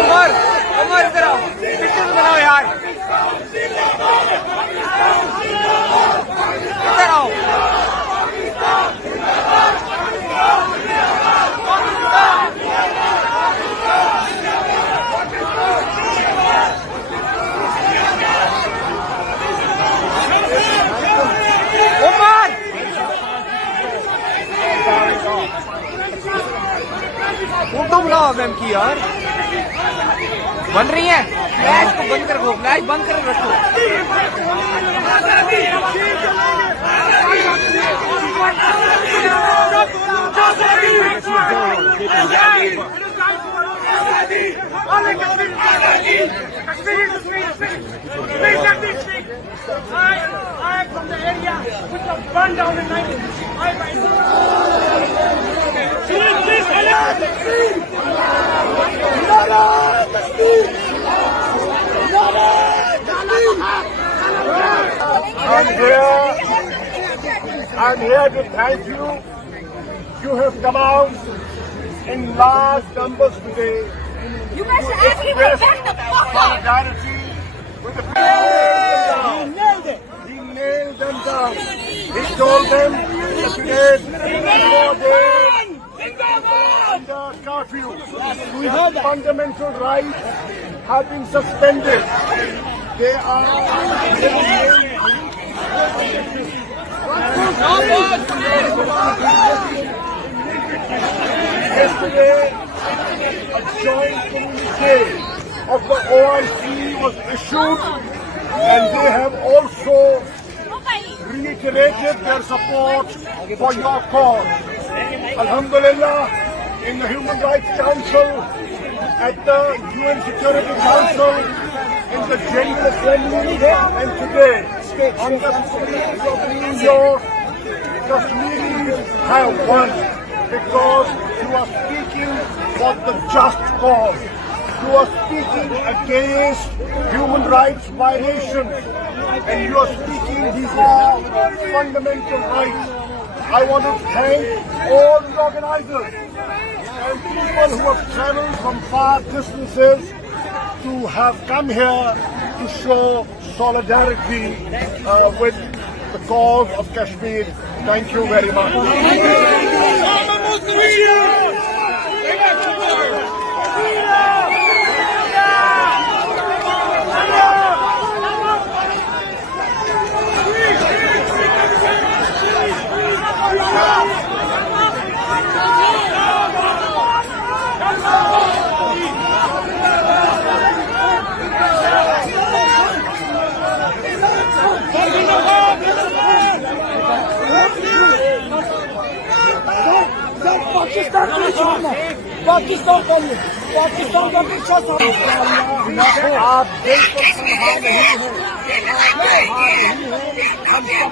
उमर इधर आओ, पिक्चर बनाओ यार, इधर आओ। उमर फोटो बनाओ मैम की यार, बन रही है। फ्लैश को बंद कर दो, फ्लैश बंद कर रखो। I'm here to thank you. You have come out in large numbers today You guys should actually express back the fuck up. solidarity with the people. He nailed it. He nailed them down. He told them that today, 4 days under curfew, fundamental rights have been suspended. They are yesterday, a joint communique of the OIC was issued, and they have also reiterated their support for your cause. Alhamdulillah, in the Human Rights Council, at the UN Security Council, in the General Assembly, and today, on the streets of New York, Kashmiris have won because you are speaking for the just cause. You are speaking against human rights violations, and you are speaking these are fundamental rights. I want to thank all the organizers and people who have traveled from far distances to have come here to show solidarity with the cause of Kashmir. Thank you very much. Pakistan का पीछा आप बिल्कुल तनहा नहीं हैं, हम सब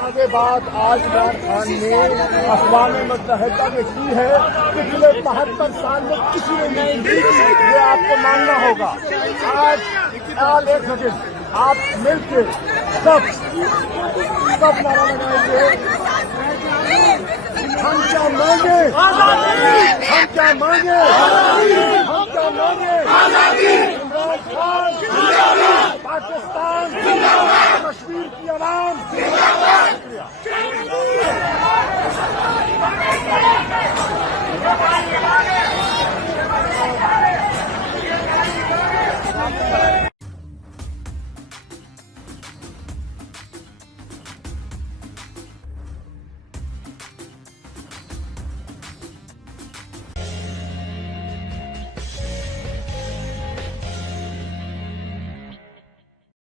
आपके बात आज इमरान खान ने अक़वाम मुत्तहिदा में की है, पिछले 72 साल में किसी ने नहीं की, ये आपको मानना होगा। आज एक सेकेंड आप मिलकर सब नारा लगाएंगे, हम क्या मांगे, हम क्या मांगे, हम क्या मांगे, इमरान खान, पाकिस्तान, कश्मीर की आवाम, शुक्रिया।